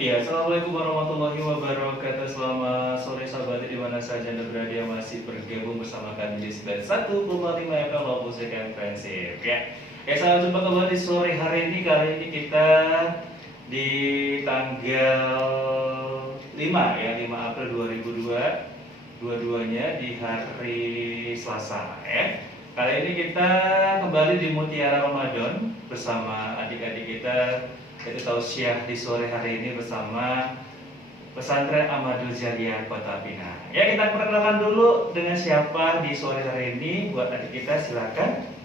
Iya, assalamualaikum warahmatullahi wabarakatuh. Selamat sore sahabat di mana saja Anda berada yang masih bergabung bersama kami di 91,5 FM Lombok Frekuensif. Ya, selamat jumpa kembali di sore hari ini. Kali ini kita di tanggal 5 April 2022-nya di hari Selasa ya. Kali ini kita kembali di Mutiara Ramadan bersama adik-adik kita, yaitu tausiah di sore hari ini bersama Pesantren Ahmadul Jariah Kota Pinang. Ya, kita perkenalkan dulu dengan siapa di sore hari ini. Buat adik kita silakan.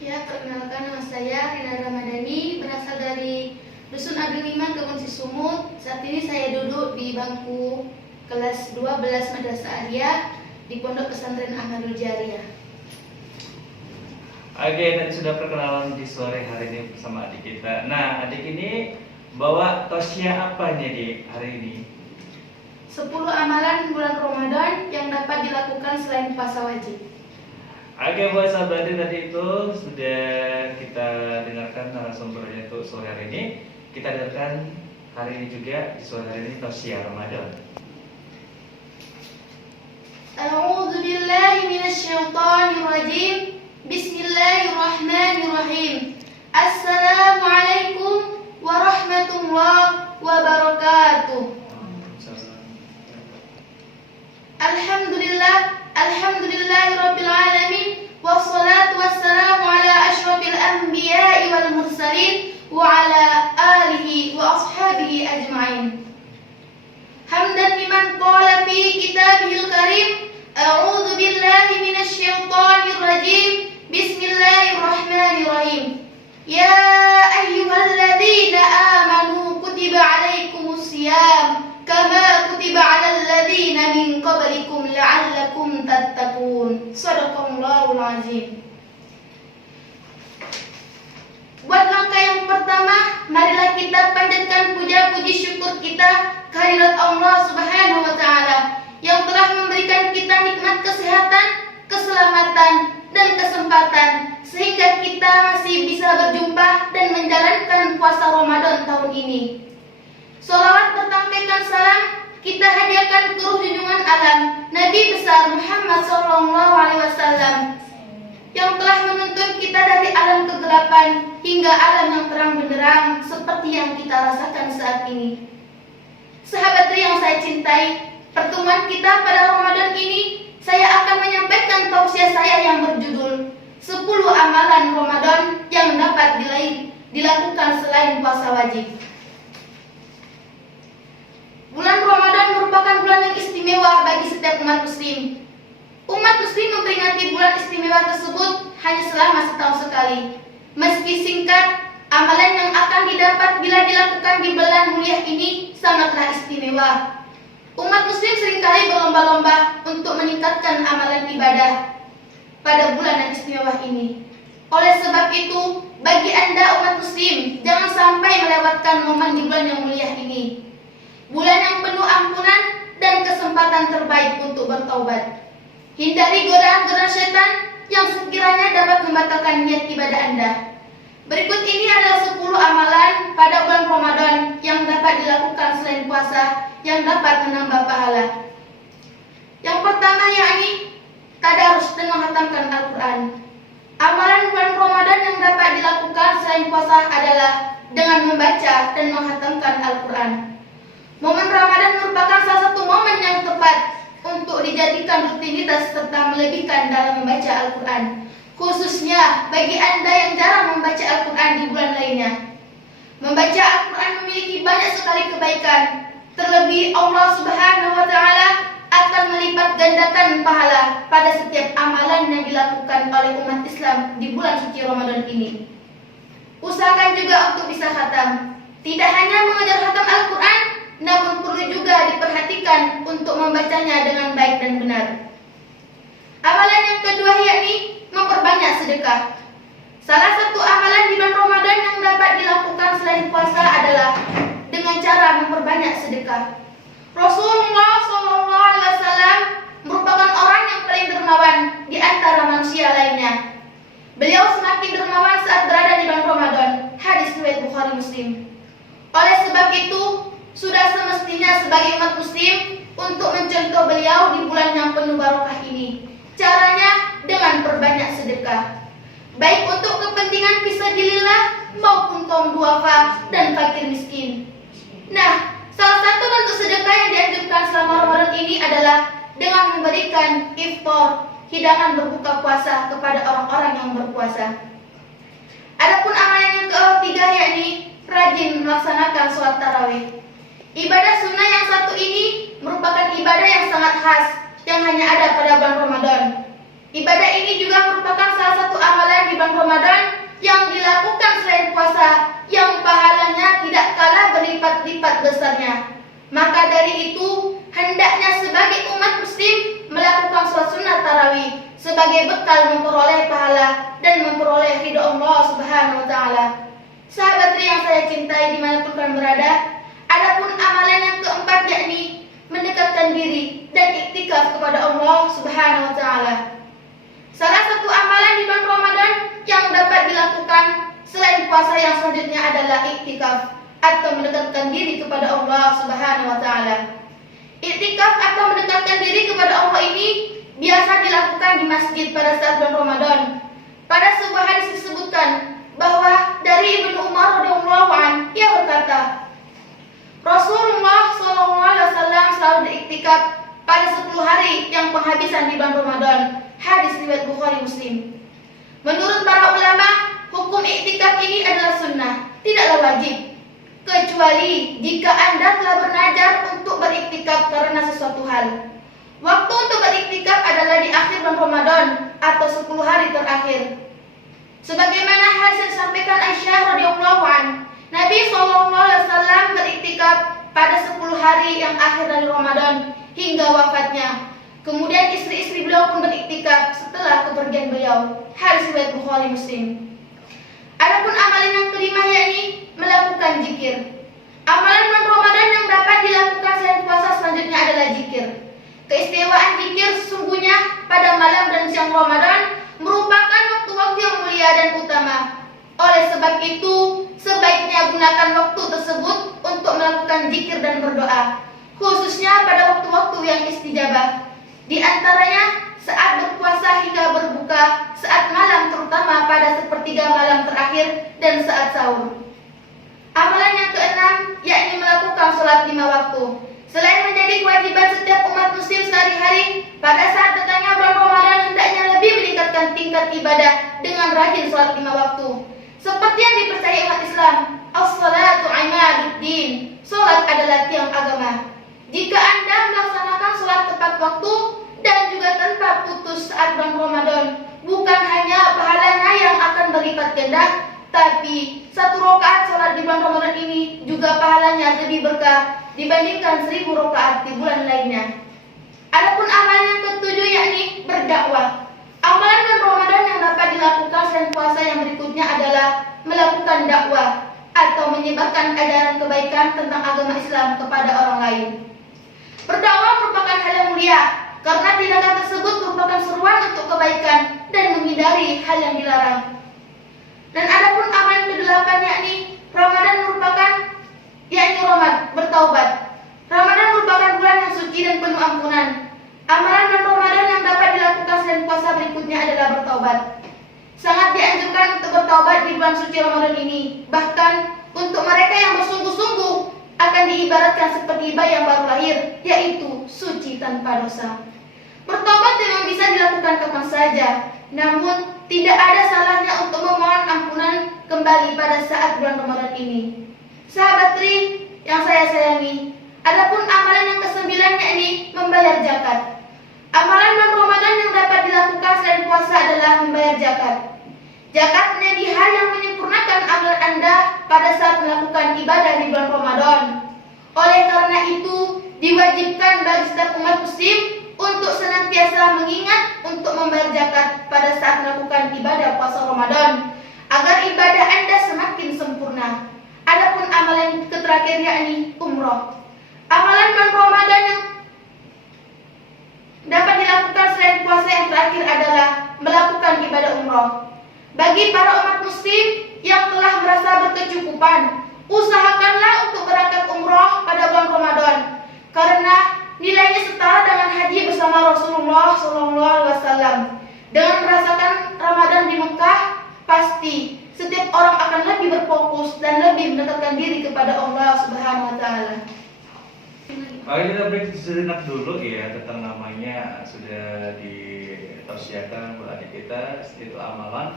Ya, perkenalkan, nama saya Rina Ramadhani, berasal dari Dusun Abiliman, Kebun Sisumut. Saat ini saya duduk di bangku kelas 12 Madrasah Aliyah di Pondok Pesantren Ahmadul Jariah. Oke, tadi sudah perkenalan di sore hari ini bersama adik kita. Nah, adik ini bawa tausiah apa nih di hari ini? 10 amalan bulan Ramadan yang dapat dilakukan selain puasa wajib. Oke, buat sahabat tadi itu sudah kita dengarkan narasumbernya itu sore hari ini. Kita dengarkan hari ini juga di sore hari ini tausiah Ramadan. A'udzu billahi minasyaitonir rajim. Bismillahirrahmanirrahim. Assalamualaikum warahmatullahi wabarakatuh. Alhamdulillahirabbil alamin wassalatu wassalamu ala asyrafil anbiya'i wal mursalin wa ala alihi wa ashabihi ajma'in. Hamdan liman qala fi kitabihil karim. A'udzu billahi minasyaitonir rajim. Bismillahirrahmanirrahim. Ya ayyuhalladzina amanu kutiba alaikumus syiyam kama kutiba 'alal ladzina min qablikum la'allakum tattaqun. Shadaqallahul azim. Buat langkah yang pertama, marilah kita panjatkan puja-puji syukur kita kehadirat Allah Subhanahu wa taala yang telah memberikan kita nikmat kesehatan, keselamatan, dan kesempatan sehingga kita masih bisa berjumpa dan menjalankan puasa Ramadan tahun ini. Sholawat bertampilkan salam kita hadiahkan ke ruh junjungan alam Nabi besar Muhammad SAW yang telah menuntun kita dari alam kegelapan hingga alam yang terang benderang seperti yang kita rasakan saat ini. Sahabat yang saya cintai, pertemuan kita pada Ramadan ini saya akan menyampaikan tausiah saya yang berjudul 10 amalan Ramadan yang dapat dilakukan selain puasa wajib. Bulan Ramadan merupakan bulan yang istimewa bagi setiap umat muslim. Umat muslim memperingati bulan istimewa tersebut hanya selama setahun sekali. Meski singkat, amalan yang akan didapat bila dilakukan di bulan mulia ini sangatlah istimewa. Umat muslim seringkali berlomba-lomba untuk meningkatkan amalan ibadah pada bulan yang istimewa ini. Oleh sebab itu, bagi Anda umat muslim, jangan sampai melewatkan momen di bulan yang mulia ini. Bulan yang penuh ampunan dan kesempatan terbaik untuk bertaubat. Hindari godaan-godaan setan yang sekiranya dapat membatalkan niat ibadah Anda. Berikut ini adalah 10 amalan pada bulan Ramadan yang dapat dilakukan selain puasa yang dapat menambah pahala. Yang pertama yakni tadarus dan menghatamkan Al-Quran. Amalan bulan Ramadan yang dapat dilakukan selain puasa adalah dengan membaca dan menghatamkan Al-Quran. Momen Ramadan merupakan salah satu momen yang tepat untuk dijadikan rutinitas serta melebihkan dalam membaca Al-Quran, khususnya bagi Anda yang jarang membaca Al-Quran di bulan lainnya. Membaca Al-Quran memiliki banyak sekali kebaikan. Terlebih Allah Subhanahu wa taala akan melipat gandakan pahala pada setiap amalan yang dilakukan oleh umat Islam di bulan suci Ramadan ini. Usahakan juga untuk bisa khatam. Tidak hanya mengejar khatam Al-Quran, namun perlu juga diperhatikan untuk membacanya dengan baik dan benar. Amalan yang kedua yakni memperbanyak sedekah. Salah satu amalan di bulan Ramadan yang dapat dilakukan selain puasa adalah dengan cara memperbanyak sedekah. Rasulullah SAW merupakan orang yang paling dermawan di antara manusia lainnya. Beliau semakin dermawan saat berada di bulan Ramadan. Hadis riwayat Bukhari Muslim. Oleh sebab itu untuk mencontoh beliau di bulan yang penuh barokah ini. Caranya dengan perbanyak sedekah, baik untuk kepentingan fisabilillah maupun kaum duafa dan fakir miskin. Nah, salah satu bentuk sedekah yang dianjurkan selama Ramadan ini adalah dengan memberikan iftar, hidangan berbuka puasa kepada orang-orang yang berpuasa. Adapun amalan yang ketiga yakni rajin melaksanakan sholat tarawih. Ibadah sunnah yang satu ini merupakan ibadah yang sangat khas yang hanya ada pada bulan Ramadan. Ibadah ini juga merupakan salah satu amalan di bulan Ramadan yang dilakukan selain puasa, yang pahalanya tidak kalah berlipat-lipat besarnya. Maka dari itu, hendaknya sebagai umat muslim melakukan sholat sunnah tarawih sebagai bekal memperoleh pahala dan memperoleh ridho Allah Subhanahu wa taala. Sahabat yang saya cintai dimanapun kalian berada, adapun amalan yang keempat yakni mendekatkan diri dan iktikaf kepada Allah Subhanahu wa taala. Salah satu amalan di bulan Ramadan yang dapat dilakukan selain puasa yang selanjutnya adalah iktikaf atau mendekatkan diri kepada Allah Subhanahu wa taala. Iktikaf atau mendekatkan diri kepada Allah ini biasa dilakukan di masjid pada saat bulan Ramadan. Pada sebuah hadis disebutkan bahwa dari Ibnu Umar radhiyallahu anhu ia berkata, Rasulullah SAW selalu beriktikaf pada 10 hari yang penghabisan di bulan Ramadan. Hadis riwayat Bukhari Muslim. Menurut para ulama, hukum iktikaf ini adalah sunnah, tidaklah wajib, kecuali jika Anda telah bernazar untuk beriktikaf karena sesuatu hal. Waktu untuk beriktikaf adalah di akhir bulan Ramadan atau 10 hari terakhir. Sebagaimana hadis yang disampaikan Aisyah radhiyallahu anha, Nabi SAW beriktikaf pada 10 hari yang akhir dari Ramadan hingga wafatnya. Kemudian istri-istri beliau pun beriktikaf setelah kepergian beliau. Hadis riwayat Bukhari Muslim. Adapun amalan yang kelima yakni melakukan zikir. Amalan bulan Ramadan yang dapat dilakukan selain puasa selanjutnya adalah zikir. Keistimewaan zikir sesungguhnya pada malam dan siang Ramadan merupakan waktu-waktu yang mulia dan utama. Oleh sebab itu, sebaiknya gunakan waktu tersebut untuk melakukan zikir dan berdoa, khususnya pada waktu-waktu yang istijabah. Di antaranya saat berpuasa hingga berbuka, saat malam terutama pada sepertiga malam terakhir, dan saat sahur. Amalan yang keenam yakni melakukan sholat 5 waktu. Selain menjadi kewajiban setiap umat muslim sehari-hari, pada saat datangnya bulan Ramadan hendaknya lebih meningkatkan tingkat ibadah dengan rajin sholat 5 waktu. Seperti yang dipercayai umat Islam, as-salatu imaduddin, sholat adalah tiang agama. Jika Anda melaksanakan sholat tepat waktu dan juga tanpa putus saat bulan Ramadan, bukan hanya pahalanya yang akan berlipat ganda, tapi 1 rakaat sholat di bulan Ramadan ini juga pahalanya lebih berkah dibandingkan 1000 rakaat di bulan lainnya. Adapun amalan yang ketujuh yakni berdakwah. Amalan bulan Ramadan yang dapat dilakukan selain puasa yang berikutnya adalah melakukan dakwah atau menyebarkan ajaran kebaikan tentang agama Islam kepada orang lain. Berdakwah merupakan hal yang mulia karena tindakan tersebut merupakan seruan untuk kebaikan dan menghindari hal yang dilarang. Dan adapun amalan ke-8 yakni Ramadan merupakan bertaubat. Ramadan merupakan bulan yang suci dan penuh ampunan. Amalan bulan Ramadan yang dapat dilakukan selain puasa berikutnya adalah bertaubat. Sangat dianjurkan untuk bertaubat di bulan suci Ramadan ini. Bahkan untuk mereka yang bersungguh-sungguh akan diibaratkan seperti bayi yang baru lahir, yaitu suci tanpa dosa. Bertobat memang bisa dilakukan kapan saja, namun tidak ada salahnya untuk memohon ampunan kembali pada saat bulan Ramadan ini. Sahabat Tri yang saya sayangi, adapun amalan yang ke-9 yakni membayar zakat. Amalan bulan Ramadan yang dapat dilakukan selain puasa adalah membayar zakat. Zakat menjadi hal yang menyempurnakan amal Anda pada saat melakukan ibadah di bulan Ramadan. Oleh karena itu, diwajibkan bagi setiap umat muslim untuk senantiasa mengingat untuk membayar zakat pada saat melakukan ibadah puasa Ramadan, agar ibadah Anda semakin sempurna. Adapun amalan terakhir yakni umroh. Amalan bulan Ramadan yang dapat dilakukan selain puasa yang terakhir adalah melakukan ibadah umroh. Bagi para umat muslim yang telah merasa berkecukupan, usahakanlah untuk berangkat umroh pada bulan Ramadan, karena nilainya bersama Rasulullah SAW. Dengan merasakan Ramadan di Mekah, pasti setiap orang akan lebih berfokus dan lebih mendekatkan diri kepada Allah Subhanahu wa taala. Oke, kita break sejenak dulu ya, tentang namanya sudah ditausiahkan oleh adik kita, itu amalan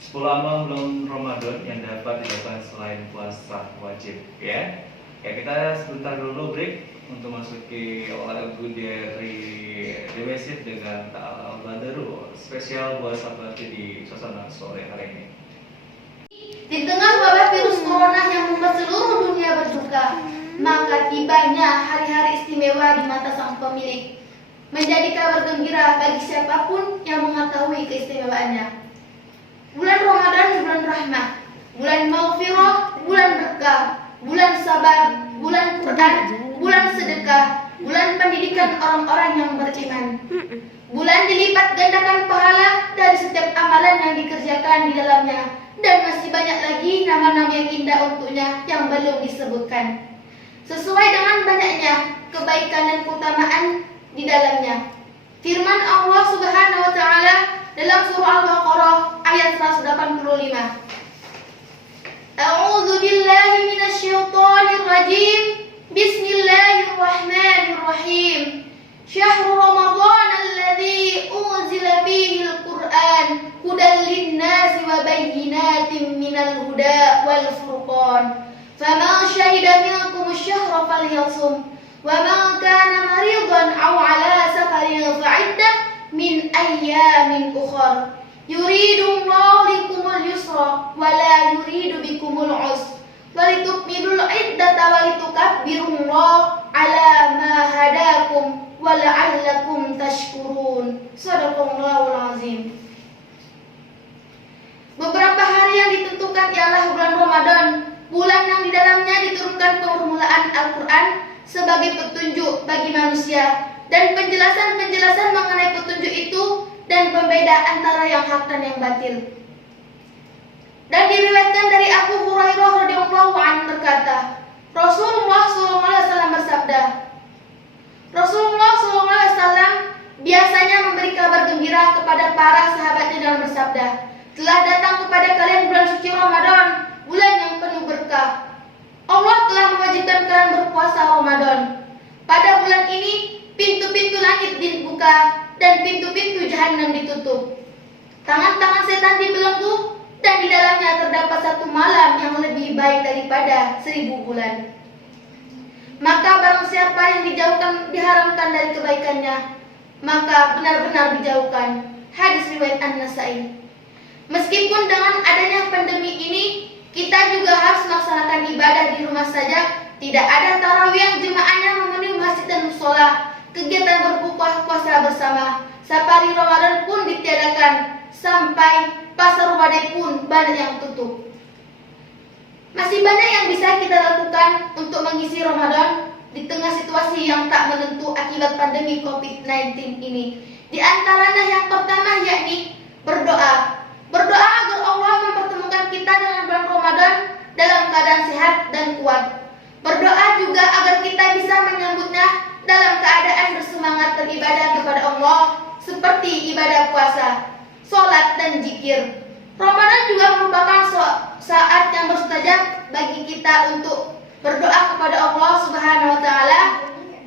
10 amal bulan Ramadan yang dapat dilakukan selain puasa wajib ya. Ya, kita sebentar dulu break untuk masuki olahraga dari Dewesit dengan Ta'al Badaru spesial buat sahabat di suasana sore hari ini. Di tengah wabah virus corona yang membuat seluruh dunia berduka, maka tibanya hari-hari istimewa di mata sang pemilik, menjadi kabar gembira bagi siapapun yang mengetahui keistimewaannya. Bulan Ramadan bulan rahmah, bulan maghfirah, bulan berkah, bulan sabar, bulan Quran, bulan sedekah, bulan pendidikan orang-orang yang beriman. Bulan dilipat gandakan pahala dari setiap amalan yang dikerjakan di dalamnya, dan masih banyak lagi nama-nama yang indah untuknya yang belum disebutkan. Sesuai dengan banyaknya kebaikan dan keutamaan di dalamnya. Firman Allah Subhanahu wa taala dalam surah Al-Baqarah ayat 185. A'udzu billahi minasyaitonir rajim. Bismillahirrahmanirrahim. Syahrul Ramadan alladzi unzila fihi al-Qur'an hudan lin-nasi wa bayyinatin minal huda wal furqan. Faman syahida minkum asy-syahra falyasum wa man kana maridan aw 'ala safarin fa'iddah min ayyamin ukhra. Yuridu Allahu bikumul yusra wa la yuridu bikumul 'usra walitukmilul iddata walitukabbirullaha 'ala ma hadakum wa la'allakum tashkurun. Shadaqallahul azim. Beberapa hari yang ditentukan ialah bulan Ramadan, bulan yang di dalamnya diturunkan permulaan Al-Quran sebagai petunjuk bagi manusia dan penjelasan-penjelasan mengenai petunjuk itu dan pembeda antara yang hak dan yang batil. Dan diriwayatkan dari Abu Hurairah radhiyallahu anhu berkata, Rasulullah SAW bersabda, Rasulullah SAW biasanya memberi kabar gembira kepada para sahabatnya dengan bersabda, telah datang kepada kalian bulan suci Ramadan, bulan yang penuh berkah. Allah telah mewajibkan kalian berpuasa Ramadan. Pada bulan ini, pintu-pintu langit dibuka dan pintu-pintu jahanam ditutup. Tangan-tangan setan dibelenggu dan di dalamnya terdapat satu malam yang lebih baik daripada 1000 bulan. Maka barang siapa yang diharamkan dari kebaikannya, maka benar-benar dijauhkan. Hadis riwayat An-Nasa'i. Meskipun dengan adanya pandemi ini, kita juga harus melaksanakan ibadah di rumah saja. Tidak ada tarawih yang jemaahnya memenuhi masjid dan musola. Kegiatan berbuka puasa bersama safari Ramadan pun ditiadakan, sampai pasar wadai pun banyak yang tutup. Masih banyak yang bisa kita lakukan untuk mengisi Ramadan di tengah situasi yang tak menentu akibat pandemi COVID-19 ini. Di antaranya yang pertama yakni berdoa. Berdoa agar Allah mempertemukan kita dengan bulan Ramadan dalam keadaan sehat dan kuat. Berdoa juga agar kita bisa menyambutnya dalam keadaan bersemangat beribadah kepada Allah seperti ibadah puasa, sholat dan zikir. Ramadan juga merupakan saat yang mustajab bagi kita untuk berdoa kepada Allah Subhanahu wa taala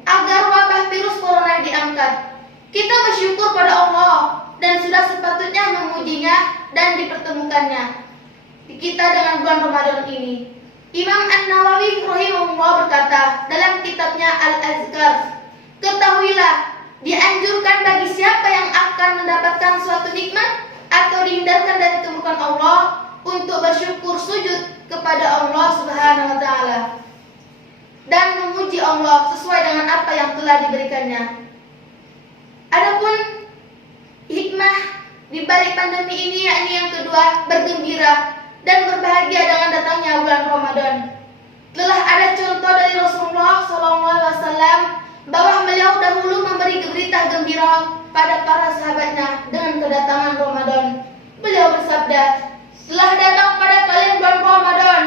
agar wabah virus corona diangkat. Kita bersyukur pada Allah dan sudah sepatutnya memujinya dan dipertemukannya kita dengan bulan Ramadan ini. Imam An-Nawawi rahimahullah berkata dalam kitabnya Al-Azkar, ketahuilah dianjurkan bagi siapa yang akan mendapatkan suatu nikmat atau dihindarkan dari kemurkaan Allah untuk bersyukur sujud kepada Allah Subhanahu wa taala dan memuji Allah sesuai dengan apa yang telah diberikannya. Adapun hikmah di balik pandemi ini yakni yang kedua, bergembira dan berbahagia dengan datangnya bulan Ramadan. Telah ada contoh dari Rasulullah SAW bahwa beliau dahulu memberi berita gembira pada para sahabatnya dengan kedatangan Ramadan. Beliau bersabda, telah datang pada kalian bulan Ramadan.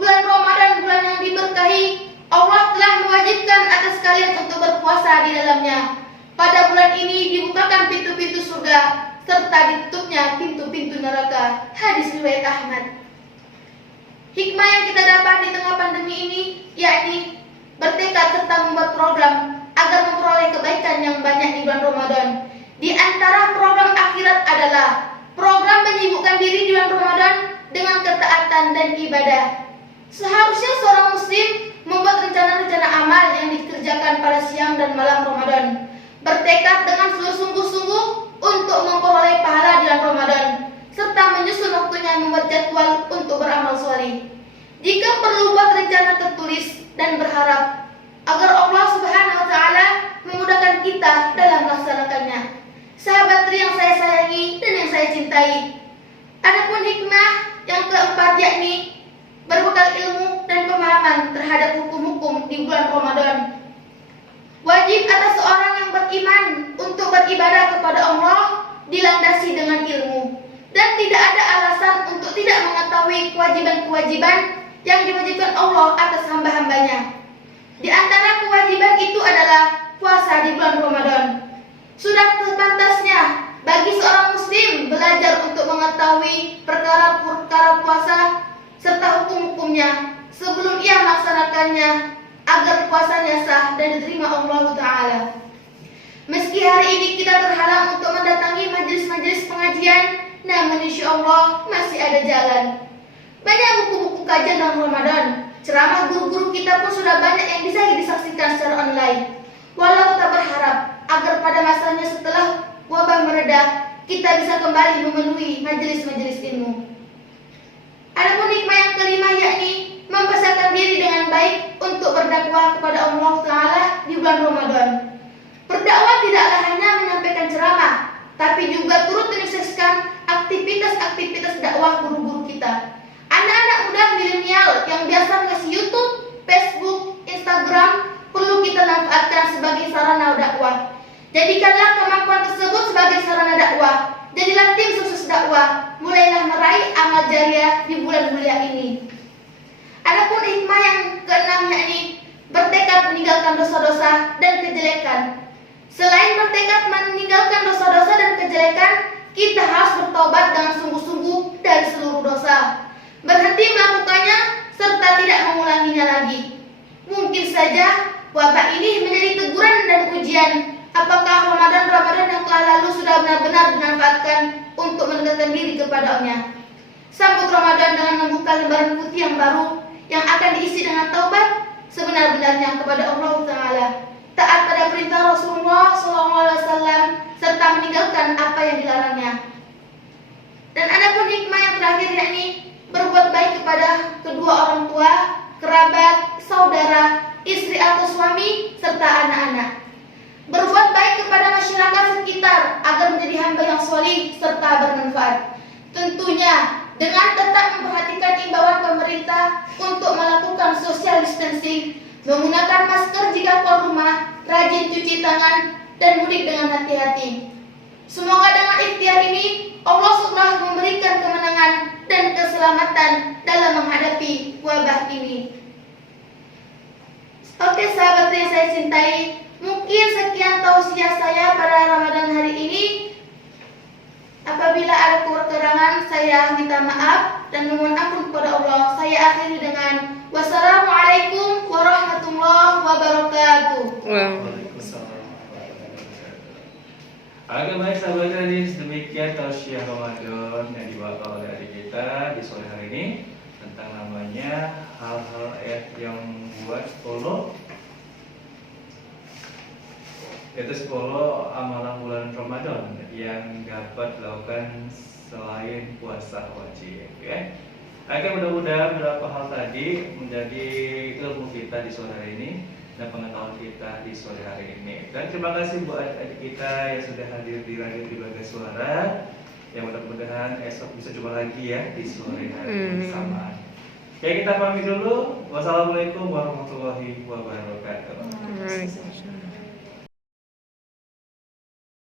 Bulan Ramadan bulan yang diberkahi. Allah telah mewajibkan atas kalian untuk berpuasa di dalamnya. Pada bulan ini dibukakan pintu-pintu surga serta ditutupnya pintu-pintu neraka. Hadis riwayat Ahmad. Hikmah yang kita dapat di tengah pandemi ini yakni bertekad serta membuat program agar memperoleh kebaikan yang banyak di bulan Ramadan. Di antara program akhirat adalah program menyibukkan diri di bulan Ramadan dengan ketaatan dan ibadah. Seharusnya seorang muslim membuat rencana-rencana amal yang dikerjakan pada siang dan malam Ramadan. Bertekad dengan sungguh-sungguh untuk memperoleh pahala di bulan Ramadan, serta menyusun waktunya membuat jadwal untuk beramal soleh. Jika perlu buat rencana tertulis dan berharap agar Allah Subhanahu wa taala memudahkan kita dalam melaksanakannya. Sahabat yang saya sayangi dan yang saya cintai. Adapun hikmah yang keempat yakni berbekal ilmu dan pemahaman terhadap hukum-hukum di bulan Ramadan. Wajib atas seorang yang beriman untuk beribadah kepada Allah dilandasi dengan ilmu, dan tidak ada alasan untuk tidak mengetahui kewajiban-kewajiban yang diwajibkan Allah atas hamba-hambanya. Di antara kewajiban itu adalah puasa di bulan Ramadan. Sudah sepantasnya bagi seorang muslim belajar untuk mengetahui perkara-perkara puasa serta hukum-hukumnya sebelum ia melaksanakannya agar puasanya sah dan diterima Allah Ta'ala. Meski hari ini kita terhalang untuk mendatangi majelis-majelis pengajian, namun insya Allah masih ada jalan. Banyak buku-buku kajian dalam Ramadan. Ceramah guru-guru kita pun sudah banyak yang bisa disaksikan secara online. Walau kita berharap agar pada masanya setelah wabah mereda, kita bisa kembali memenuhi majelis-majelis ilmu. Adapun hikmah yang kelima yakni mempersiapkan diri dengan baik untuk berdakwah kepada Allah Ta'ala di bulan Ramadan. Berdakwah tidaklah hanya menyampaikan ceramah, tapi juga turut menyukseskan aktivitas-aktivitas dakwah guru-guru kita. Anak-anak muda milenial yang biasa mengisi YouTube, Facebook, Instagram perlu kita manfaatkan sebagai sarana dakwah. Jadikanlah kemampuan tersebut sebagai sarana dakwah. Jadilah tim sukses dakwah. Mulailah meraih amal jariah di bulan mulia ini. Adapun hikmah yang keenam yakni bertekad meninggalkan dosa-dosa dan kejelekan. Selain bertekad meninggalkan dosa-dosa dan kejelekan, kita harus bertobat dengan sungguh-sungguh dari seluruh dosa. Berhenti melakukannya serta tidak mengulanginya lagi. Mungkin saja wabah ini menjadi teguran dan ujian. Apakah Ramadan yang telah lalu sudah benar-benar dimanfaatkan untuk mendekatkan diri kepada-Nya? Sambut Ramadan dengan membuka lembaran putih yang baru yang akan diisi dengan taubat sebenar-benarnya kepada Allah Ta'ala, taat pada perintah Rasulullah SAW, serta meninggalkan apa yang dilarangnya. Dan adapun hikmah yang terakhir yakni berbuat baik kepada kedua orang tua, kerabat, saudara, istri atau suami, serta anak-anak. Berbuat baik kepada masyarakat sekitar agar menjadi hamba yang solih serta bermanfaat. Tentunya dengan tetap memperhatikan imbauan pemerintah untuk melakukan social distancing, menggunakan masker jika keluar rumah, rajin cuci tangan, dan mudik dengan hati-hati. Semoga dengan ikhtiar ini Allah sudah memberikan kemenangan dan keselamatan dalam menghadapi wabah ini. Oke sahabat yang saya cintai, mungkin sekian tausiah saya pada Ramadan hari ini. Apabila ada kekurangan, saya minta maaf dan memohon ampun kepada Allah. Saya akhiri dengan wassalamualaikum warahmatullahi wabarakatuh. Waalaikumsalam. Oke baik sahabat hadis, demikian tausiah Ramadan yang dibawa oleh adik kita di sore hari ini tentang namanya hal-hal yang membuat 10 yaitu 10 amalan bulan Ramadan yang dapat dilakukan selain puasa wajib ya. Oke, mudah-mudahan beberapa hal tadi menjadi ilmu kita di sore hari ini dan pengetahuan kita di sore hari ini. Dan terima kasih buat adik kita yang sudah hadir di radio di Bagai Suara. Yang mudah-mudahan esok bisa jumpa lagi ya di sore hari bersamaan. Oke, kita pamit dulu. Wassalamualaikum warahmatullahi wabarakatuh.